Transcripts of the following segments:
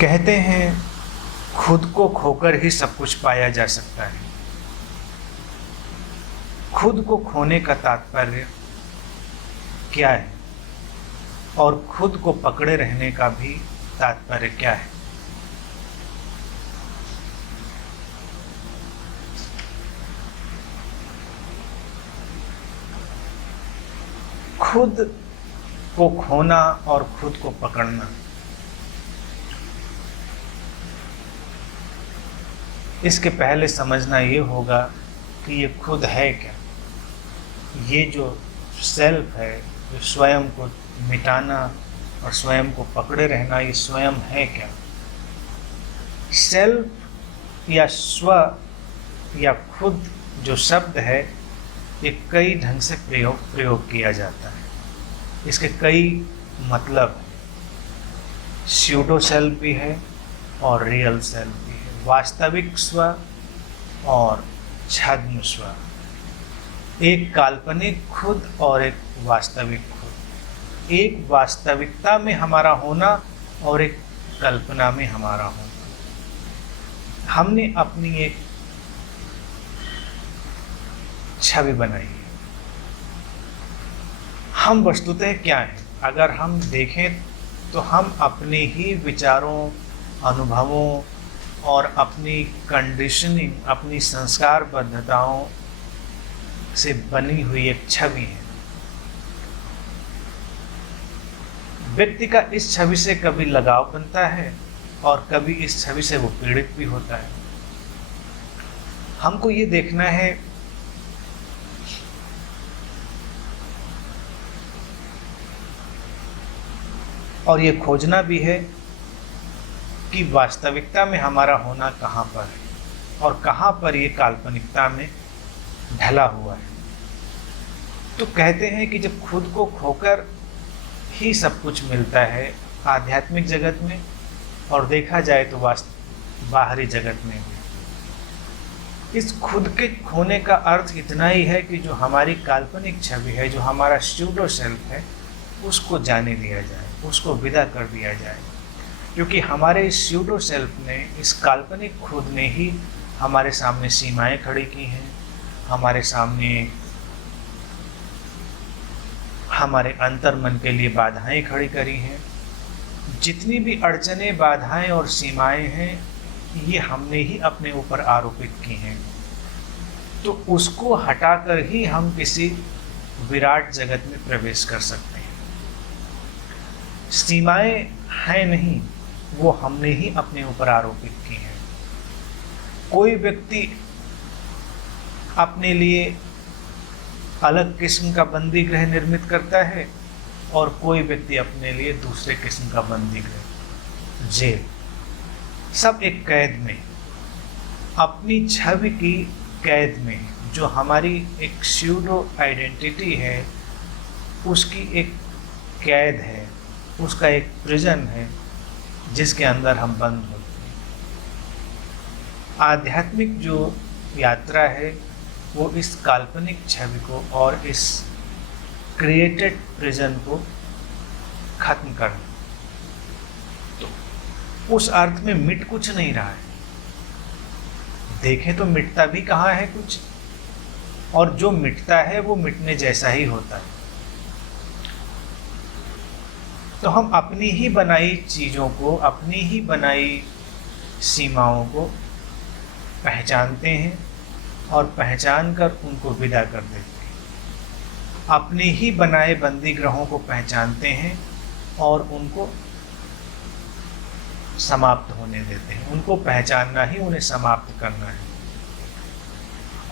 कहते हैं खुद को खोकर ही सब कुछ पाया जा सकता है। खुद को खोने का तात्पर्य क्या है और खुद को पकड़े रहने का भी तात्पर्य क्या है? खुद को खोना और खुद को पकड़ना, इसके पहले समझना ये होगा कि ये खुद है क्या। ये जो सेल्फ है, जो स्वयं को मिटाना और स्वयं को पकड़े रहना, ये स्वयं है क्या? सेल्फ या स्व या खुद जो शब्द है, ये कई ढंग से प्रयोग किया जाता है। इसके कई मतलब हैं। स्यूडो सेल्फ भी है और रियल सेल्फ भी है, वास्तविक स्व और छद्म स्व, एक काल्पनिक खुद और एक वास्तविक खुद, एक वास्तविकता में हमारा होना और एक कल्पना में हमारा होना। हमने अपनी एक छवि बनाई है। हम वस्तुतः क्या हैं? अगर हम देखें तो हम अपने ही विचारों, अनुभवों और अपनी कंडीशनिंग, अपनी संस्कारबद्धताओं से बनी हुई एक छवि है। व्यक्ति का इस छवि से कभी लगाव बनता है और कभी इस छवि से वो पीड़ित भी होता है। हमको ये देखना है और ये खोजना भी है कि वास्तविकता में हमारा होना कहाँ पर है और कहाँ पर ये काल्पनिकता में ढला हुआ है। तो कहते हैं कि जब खुद को खोकर ही सब कुछ मिलता है आध्यात्मिक जगत में, और देखा जाए तो बाहरी जगत में भी। इस खुद के खोने का अर्थ इतना ही है कि जो हमारी काल्पनिक छवि है, जो हमारा स्यूडो सेल्फ है, उसको जाने दिया जाए, उसको विदा कर दिया जाए। क्योंकि हमारे इस स्यूडो सेल्फ ने, इस काल्पनिक खुद ने ही हमारे सामने सीमाएं खड़ी की हैं, हमारे सामने हमारे अंतर्मन के लिए बाधाएं खड़ी करी हैं। जितनी भी अड़चनें, बाधाएं और सीमाएं हैं, ये हमने ही अपने ऊपर आरोपित की हैं। तो उसको हटाकर ही हम किसी विराट जगत में प्रवेश कर सकते हैं। सीमाएं हैं नहीं, वो हमने ही अपने ऊपर आरोपित की हैं। कोई व्यक्ति अपने लिए अलग किस्म का बंदी गृह निर्मित करता है और कोई व्यक्ति अपने लिए दूसरे किस्म का बंदी गृह, जेल। सब एक कैद में, अपनी छवि की कैद में, जो हमारी एक स्यूडो आइडेंटिटी है, उसकी एक कैद है, उसका एक प्रिजन है जिसके अंदर हम बंद होते हैं। आध्यात्मिक जो यात्रा है वो इस काल्पनिक छवि को और इस क्रिएटेड प्रिजन को खत्म करना। तो उस अर्थ में मिट कुछ नहीं रहा है। देखें तो मिटता भी कहाँ है कुछ, और जो मिटता है वो मिटने जैसा ही होता है। तो हम अपनी ही बनाई चीज़ों को, अपनी ही बनाई सीमाओं को पहचानते हैं और पहचान कर उनको विदा कर देते हैं। अपने ही बनाए बंदी ग्रहों को पहचानते हैं और उनको समाप्त होने देते हैं। उनको पहचानना ही उन्हें समाप्त करना है।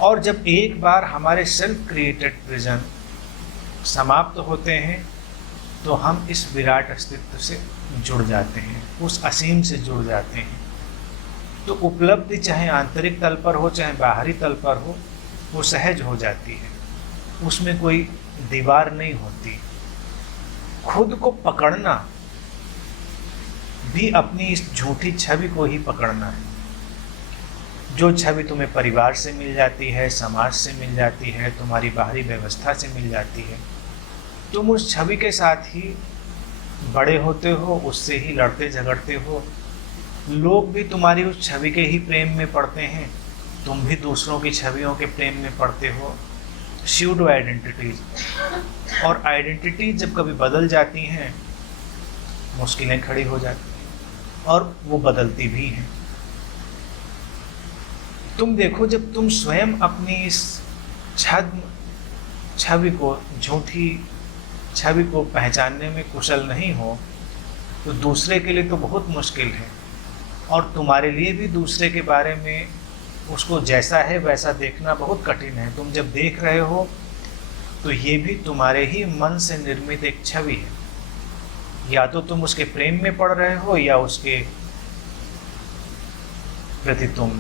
और जब एक बार हमारे सेल्फ क्रिएटेड प्रिजन समाप्त होते हैं तो हम इस विराट अस्तित्व से जुड़ जाते हैं, उस असीम से जुड़ जाते हैं। तो उपलब्धि चाहे आंतरिक तल पर हो चाहे बाहरी तल पर हो, वो सहज हो जाती है। उसमें कोई दीवार नहीं होती। खुद को पकड़ना भी अपनी इस झूठी छवि को ही पकड़ना है। जो छवि तुम्हें परिवार से मिल जाती है, समाज से मिल जाती है, तुम्हारी बाहरी व्यवस्था से मिल जाती है, तुम उस छवि के साथ ही बड़े होते हो, उससे ही लड़ते झगड़ते हो, लोग भी तुम्हारी उस छवि के ही प्रेम में पड़ते हैं, तुम भी दूसरों की छवियों के प्रेम में पड़ते हो। स्यूडो आइडेंटिटीज, और आइडेंटिटी जब कभी बदल जाती हैं मुश्किलें खड़ी हो जाती हैं, और वो बदलती भी हैं। तुम देखो, जब तुम स्वयं अपनी इस छवि को, झूठी छवि को पहचानने में कुशल नहीं हो, तो दूसरे के लिए तो बहुत मुश्किल है, और तुम्हारे लिए भी दूसरे के बारे में उसको जैसा है वैसा देखना बहुत कठिन है। तुम जब देख रहे हो तो ये भी तुम्हारे ही मन से निर्मित एक छवि है। या तो तुम उसके प्रेम में पड़ रहे हो, या उसके प्रति तुम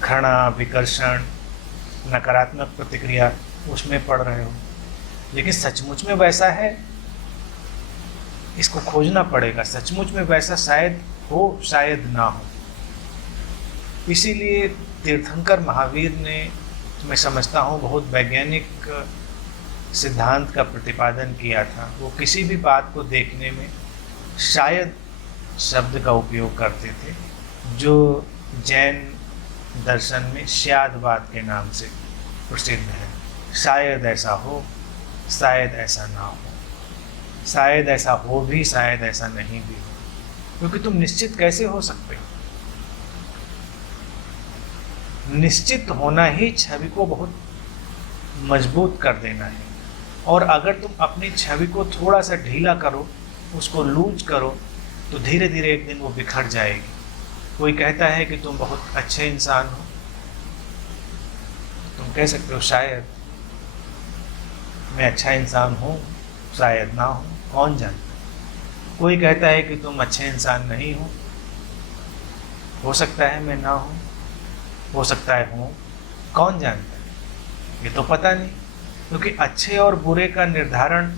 घृणा, विकर्षण, नकारात्मक प्रतिक्रिया उसमें पड़ रहे हो। लेकिन सचमुच में वैसा है, इसको खोजना पड़ेगा। सचमुच में वैसा शायद हो, शायद ना हो। इसीलिए तीर्थंकर महावीर ने, मैं समझता हूँ, बहुत वैज्ञानिक सिद्धांत का प्रतिपादन किया था। वो किसी भी बात को देखने में शायद शब्द का उपयोग करते थे, जो जैन दर्शन में श्यादवाद के नाम से प्रसिद्ध है। शायद ऐसा हो, शायद ऐसा ना हो, शायद ऐसा हो भी, शायद ऐसा नहीं भी हो। क्योंकि तुम निश्चित कैसे हो सकते हो? निश्चित होना ही छवि को बहुत मजबूत कर देना है। और अगर तुम अपनी छवि को थोड़ा सा ढीला करो, उसको लूज करो, तो धीरे धीरे एक दिन वो बिखर जाएगी। कोई कहता है कि तुम बहुत अच्छे इंसान हो, तुम कह सकते हो शायद मैं अच्छा इंसान हूँ, शायद ना हो, कौन जानता। कोई कहता है कि तुम अच्छे इंसान नहीं हो सकता है मैं ना हूँ, हो सकता है हूँ, कौन जानता है, ये तो पता नहीं। क्योंकि अच्छे और बुरे का निर्धारण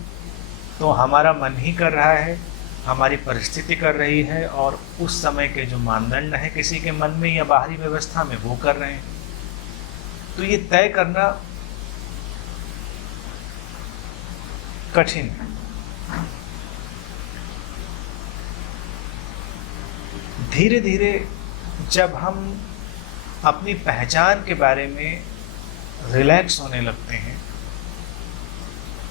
तो हमारा मन ही कर रहा है, हमारी परिस्थिति कर रही है, और उस समय के जो मानदंड है किसी के मन में या बाहरी व्यवस्था में, वो कर रहे हैं। तो ये तय करना कठिन है। धीरे धीरे जब हम अपनी पहचान के बारे में रिलैक्स होने लगते हैं,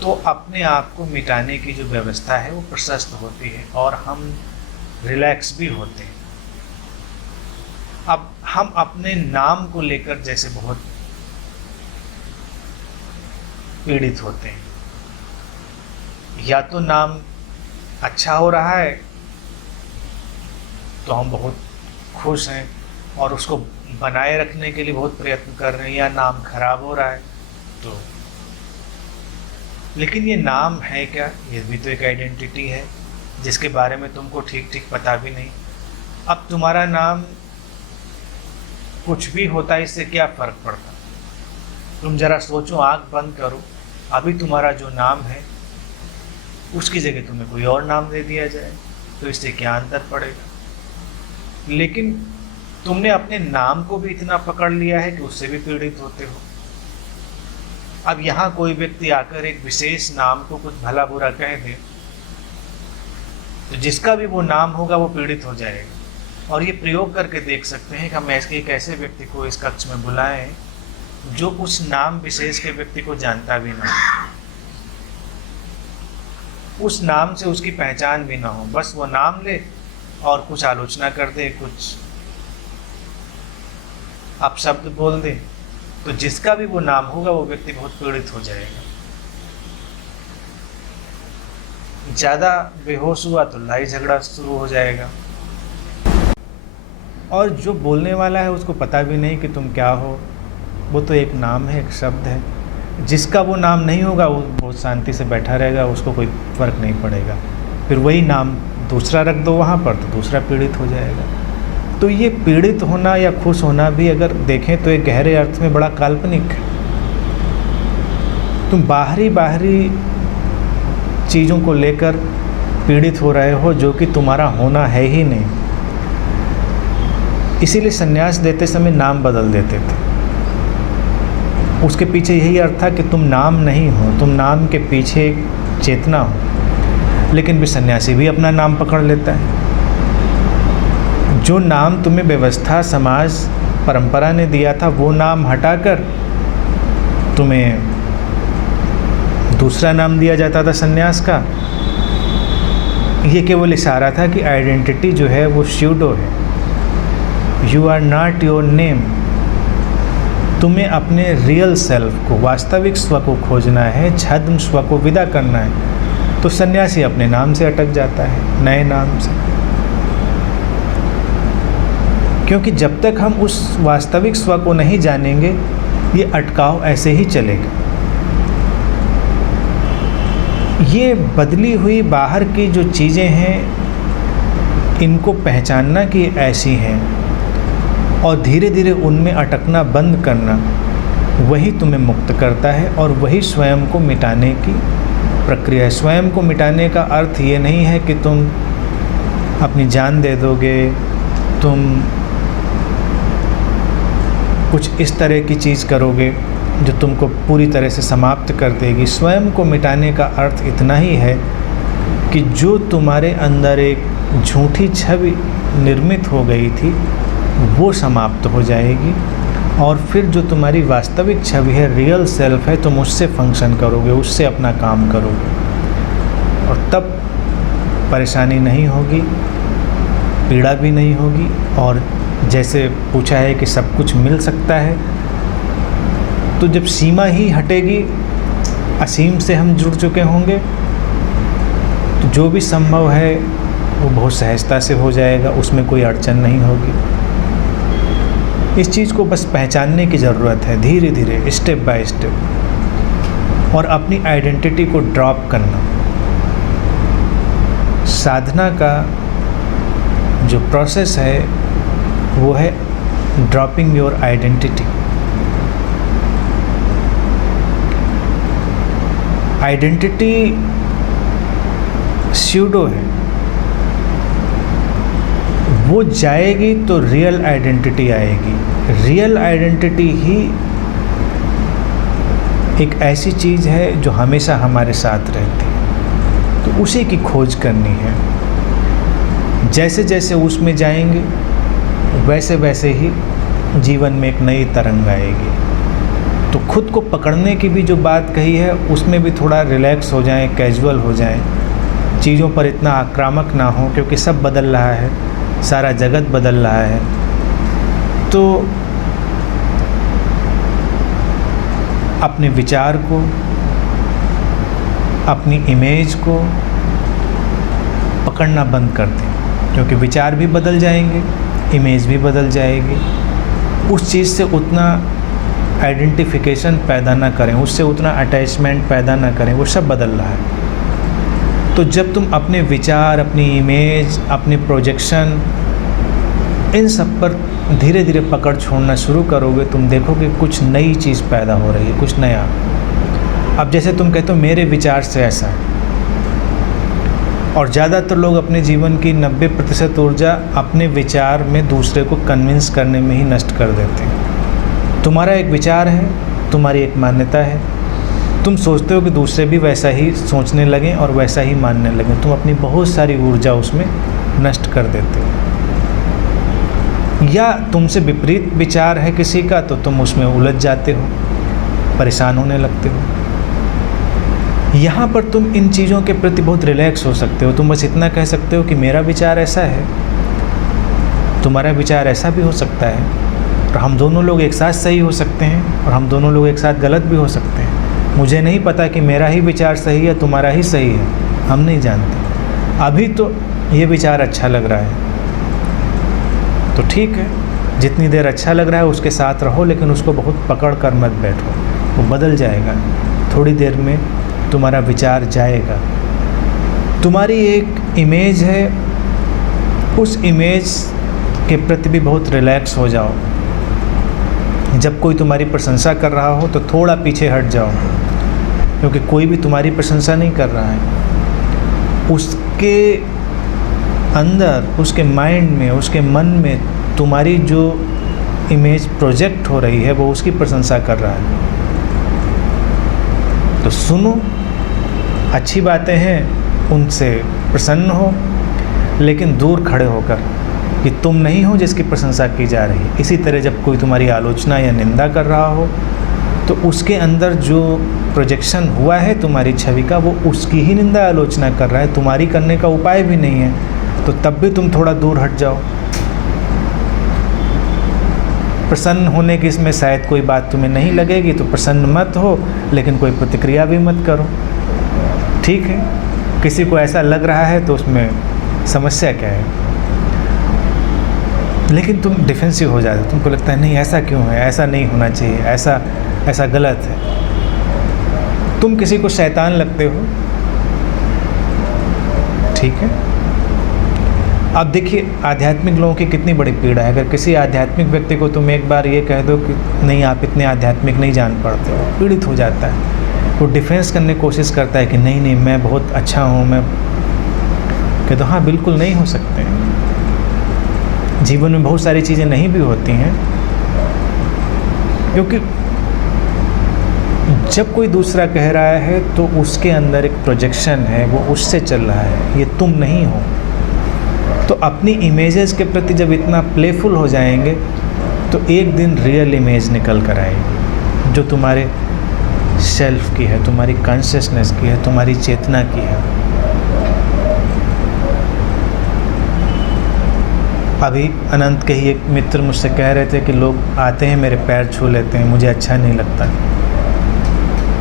तो अपने आप को मिटाने की जो व्यवस्था है वो प्रशस्त होती है, और हम रिलैक्स भी होते हैं। अब हम अपने नाम को लेकर जैसे बहुत पीड़ित होते हैं। या तो नाम अच्छा हो रहा है तो हम बहुत खुश हैं और उसको बनाए रखने के लिए बहुत प्रयत्न कर रहे हैं, या नाम खराब हो रहा है तो। लेकिन ये नाम है क्या? ये भी तो एक आइडेंटिटी है जिसके बारे में तुमको ठीक ठीक पता भी नहीं। अब तुम्हारा नाम कुछ भी होता है, इससे क्या फ़र्क पड़ता? तुम जरा सोचो, आंख बंद करो, अभी तुम्हारा जो नाम है उसकी जगह तुम्हें कोई और नाम दे दिया जाए तो इससे क्या अंतर पड़ेगा? लेकिन तुमने अपने नाम को भी इतना पकड़ लिया है कि उससे भी पीड़ित होते हो। अब यहाँ कोई व्यक्ति आकर एक विशेष नाम को कुछ भला बुरा कह दे तो जिसका भी वो नाम होगा वो पीड़ित हो जाएगा। और ये प्रयोग करके देख सकते हैं कि हम ऐसे एक ऐसे व्यक्ति को इस कक्ष में बुलाएं जो उस नाम विशेष के व्यक्ति को जानता भी ना हो, उस नाम से उसकी पहचान भी ना हो, बस वो नाम ले और कुछ आलोचना कर दे, कुछ अपशब्द बोल दे, तो जिसका भी वो नाम होगा वो व्यक्ति बहुत पीड़ित हो जाएगा। ज़्यादा बेहोश हुआ तो लड़ाई झगड़ा शुरू हो जाएगा, और जो बोलने वाला है उसको पता भी नहीं कि तुम क्या हो। वो तो एक नाम है, एक शब्द है। जिसका वो नाम नहीं होगा वो बहुत शांति से बैठा रहेगा, उसको कोई फ़र्क नहीं पड़ेगा। फिर वही नाम दूसरा रख दो वहाँ पर तो दूसरा पीड़ित हो जाएगा। तो ये पीड़ित होना या खुश होना भी अगर देखें तो एक गहरे अर्थ में बड़ा काल्पनिक है। तुम बाहरी चीज़ों को लेकर पीड़ित हो रहे हो जो कि तुम्हारा होना है ही नहीं। इसीलिए संन्यास देते समय नाम बदल देते थे। उसके पीछे यही अर्थ था कि तुम नाम नहीं हो, तुम नाम के पीछे चेतना हो। लेकिन भी सन्यासी भी अपना नाम पकड़ लेता है। जो नाम तुम्हें व्यवस्था, समाज, परंपरा ने दिया था, वो नाम हटाकर तुम्हें दूसरा नाम दिया जाता था सन्यास का। ये केवल इशारा था कि आइडेंटिटी जो है वो स्यूडो है। You are not your name. तुम्हें अपने रियल सेल्फ को, वास्तविक स्व को खोजना है, छद्म स्व को विदा करना है। तो सन्यासी अपने नाम से अटक जाता है, नए नाम से, क्योंकि जब तक हम उस वास्तविक स्व को नहीं जानेंगे ये अटकाव ऐसे ही चलेगा। ये बदली हुई बाहर की जो चीज़ें हैं, इनको पहचानना कि ऐसी हैं और धीरे धीरे उनमें अटकना बंद करना, वही तुम्हें मुक्त करता है और वही स्वयं को मिटाने की प्रक्रिया है। स्वयं को मिटाने का अर्थ ये नहीं है कि तुम अपनी जान दे दोगे, तुम कुछ इस तरह की चीज़ करोगे जो तुमको पूरी तरह से समाप्त कर देगी। स्वयं को मिटाने का अर्थ इतना ही है कि जो तुम्हारे अंदर एक झूठी छवि निर्मित हो गई थी वो समाप्त हो जाएगी और फिर जो तुम्हारी वास्तविक छवि है, रियल सेल्फ है, तुम उससे फंक्शन करोगे, उससे अपना काम करोगे और तब परेशानी नहीं होगी, पीड़ा भी नहीं होगी। और जैसे पूछा है कि सब कुछ मिल सकता है, तो जब सीमा ही हटेगी, असीम से हम जुड़ चुके होंगे, तो जो भी संभव है वो बहुत सहजता से हो जाएगा, उसमें कोई अड़चन नहीं होगी। इस चीज़ को बस पहचानने की ज़रूरत है, धीरे धीरे, स्टेप बाय स्टेप, और अपनी आइडेंटिटी को ड्रॉप करना। साधना का जो प्रोसेस है वो है dropping your identity. Identity pseudo है, वो जाएगी तो रियल आइडेंटिटी आएगी। रियल आइडेंटिटी ही एक ऐसी चीज़ है जो हमेशा हमारे साथ रहती है, तो उसी की खोज करनी है। जैसे जैसे उसमें जाएंगे वैसे वैसे ही जीवन में एक नई तरंग आएगी। तो खुद को पकड़ने की भी जो बात कही है उसमें भी थोड़ा रिलैक्स हो जाएं, कैजुअल हो जाएं, चीज़ों पर इतना आक्रामक ना हो, क्योंकि सब बदल रहा है, सारा जगत बदल रहा है। तो अपने विचार को, अपनी इमेज को पकड़ना बंद कर दें, क्योंकि विचार भी बदल जाएंगे, इमेज भी बदल जाएगी। उस चीज़ से उतना आइडेंटिफिकेशन पैदा ना करें, उससे उतना अटैचमेंट पैदा ना करें, वो सब बदल रहा है। तो जब तुम अपने विचार, अपनी इमेज, अपनी प्रोजेक्शन, इन सब पर धीरे धीरे पकड़ छोड़ना शुरू करोगे, तुम देखोगे कुछ नई चीज़ पैदा हो रही है, कुछ नया। अब जैसे तुम कहते हो मेरे विचार से ऐसा है, और ज़्यादातर लोग अपने जीवन की 90% ऊर्जा अपने विचार में दूसरे को कन्विंस करने में ही नष्ट कर देते हैं। तुम्हारा एक विचार है, तुम्हारी एक मान्यता है, तुम सोचते हो कि दूसरे भी वैसा ही सोचने लगें और वैसा ही मानने लगें, तुम अपनी बहुत सारी ऊर्जा उसमें नष्ट कर देते हो। या तुमसे विपरीत विचार है किसी का, तो तुम उसमें उलझ जाते हो, परेशान होने लगते हो। यहाँ पर तुम इन चीज़ों के प्रति बहुत रिलैक्स हो सकते हो। तुम बस इतना कह सकते हो कि मेरा विचार ऐसा है, तुम्हारा विचार ऐसा भी हो सकता है, और हम दोनों लोग एक साथ सही हो सकते हैं और हम दोनों लोग एक साथ गलत भी हो सकते हैं। मुझे नहीं पता कि मेरा ही विचार सही है, तुम्हारा ही सही है, हम नहीं जानते। अभी तो ये विचार अच्छा लग रहा है, तो ठीक है, जितनी देर अच्छा लग रहा है उसके साथ रहो, लेकिन उसको बहुत पकड़ कर मत बैठो, वो बदल जाएगा। थोड़ी देर में तुम्हारा विचार जाएगा। तुम्हारी एक इमेज है, उस इमेज के प्रति भी बहुत रिलैक्स हो जाओ। जब कोई तुम्हारी प्रशंसा कर रहा हो तो थोड़ा पीछे हट जाओ, क्योंकि कोई भी तुम्हारी प्रशंसा नहीं कर रहा है। उसके अंदर, उसके माइंड में, उसके मन में तुम्हारी जो इमेज प्रोजेक्ट हो रही है वो उसकी प्रशंसा कर रहा है। तो सुनो, अच्छी बातें हैं, उनसे प्रसन्न हो, लेकिन दूर खड़े होकर, कि तुम नहीं हो जिसकी प्रशंसा की जा रही है। इसी तरह जब कोई तुम्हारी आलोचना या निंदा कर रहा हो तो उसके अंदर जो प्रोजेक्शन हुआ है तुम्हारी छवि का, वो उसकी ही निंदा आलोचना कर रहा है, तुम्हारी करने का उपाय भी नहीं है। तो तब भी तुम थोड़ा दूर हट जाओ। प्रसन्न होने की इसमें शायद कोई बात तुम्हें नहीं लगेगी तो प्रसन्न मत हो, लेकिन कोई प्रतिक्रिया भी मत करो, ठीक है। किसी को ऐसा लग रहा है तो उसमें समस्या क्या है, लेकिन तुम डिफेंसिव हो जाते हो, तुमको लगता है नहीं ऐसा क्यों है, ऐसा नहीं होना चाहिए, ऐसा गलत है। तुम किसी को शैतान लगते हो, ठीक है। अब देखिए आध्यात्मिक लोगों की कितनी बड़ी पीड़ा है। अगर किसी आध्यात्मिक व्यक्ति को तुम एक बार ये कह दो कि नहीं आप इतने आध्यात्मिक नहीं जान पाते हो, पीड़ित हो जाता है। वो डिफेंस करने की कोशिश करता है कि नहीं मैं बहुत अच्छा हूँ। मैं कहता हूँ हाँ बिल्कुल नहीं हो सकते हैं। जीवन में बहुत सारी चीज़ें नहीं भी होती हैं, क्योंकि जब कोई दूसरा कह रहा है तो उसके अंदर एक प्रोजेक्शन है, वो उससे चल रहा है, ये तुम नहीं हो। तो अपनी इमेजेस के प्रति जब इतना प्लेफुल हो जाएंगे तो एक दिन रियल इमेज निकल कर आएगी जो तुम्हारे सेल्फ की है, तुम्हारी कॉन्शियसनेस की है, तुम्हारी चेतना की है। अभी अनंत के ही एक मित्र मुझसे कह रहे थे कि लोग आते हैं मेरे पैर छू लेते हैं, मुझे अच्छा नहीं लगता।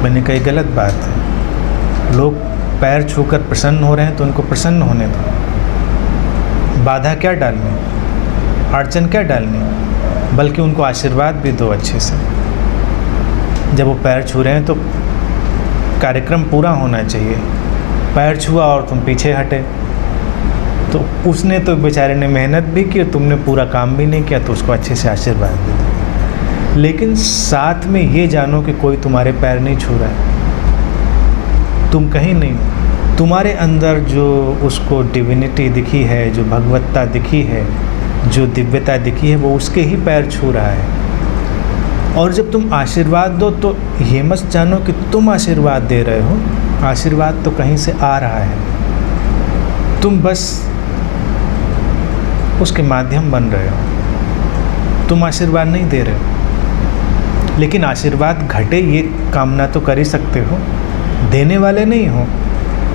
मैंने कही गलत बात है। लोग पैर छूकर प्रसन्न हो रहे हैं तो उनको प्रसन्न होने दो। बाधा क्या डालनी, अड़चन क्या डालनी, बल्कि उनको आशीर्वाद भी दो अच्छे से। जब वो पैर छू रहे हैं तो कार्यक्रम पूरा होना चाहिए। पैर छुआ और तुम पीछे हटे तो उसने तो बेचारे ने मेहनत भी की और तुमने पूरा काम भी नहीं किया, तो उसको अच्छे से आशीर्वाद दे दो। लेकिन साथ में ये जानो कि कोई तुम्हारे पैर नहीं छू रहा है, तुम कहीं नहीं हो। तुम्हारे अंदर जो उसको डिविनिटी दिखी है, जो भगवत्ता दिखी है, जो दिव्यता दिखी है, वो उसके ही पैर छू रहा है। और जब तुम आशीर्वाद दो तो ये मत जानो कि तुम आशीर्वाद दे रहे हो, आशीर्वाद तो कहीं से आ रहा है, तुम बस उसके माध्यम बन रहे हो, तुम आशीर्वाद नहीं दे रहे हो। लेकिन आशीर्वाद घटे ये कामना तो कर ही सकते हो, देने वाले नहीं हो,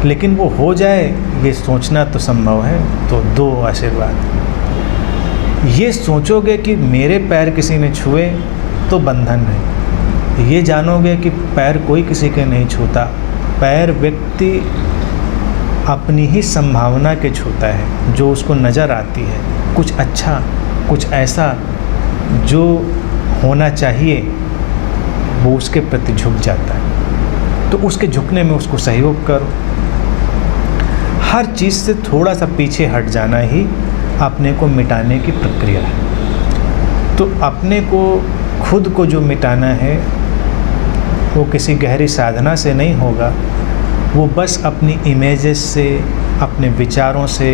लेकिन वो हो जाए ये सोचना तो संभव है। तो दो आशीर्वाद। ये सोचोगे कि मेरे पैर किसी ने छुए तो बंधन है, ये जानोगे कि पैर कोई किसी के नहीं छूता। पैर व्यक्ति अपनी ही संभावना के छूता है, जो उसको नज़र आती है, कुछ अच्छा, कुछ ऐसा जो होना चाहिए, वो उसके प्रति झुक जाता है। तो उसके झुकने में उसको सहयोग करो। हर चीज़ से थोड़ा सा पीछे हट जाना ही अपने को मिटाने की प्रक्रिया है। तो अपने को, खुद को जो मिटाना है वो किसी गहरी साधना से नहीं होगा, वो बस अपनी इमेजेस से, अपने विचारों से,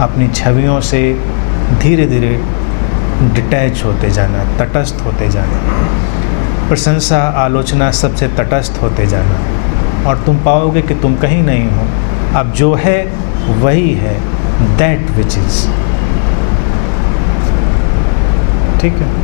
अपनी छवियों से धीरे धीरे डिटैच होते जाना, तटस्थ होते जाना, प्रशंसा आलोचना सबसे तटस्थ होते जाना, और तुम पाओगे कि तुम कहीं नहीं हो। अब जो है वही है, दैट विच इज़। ठीक है।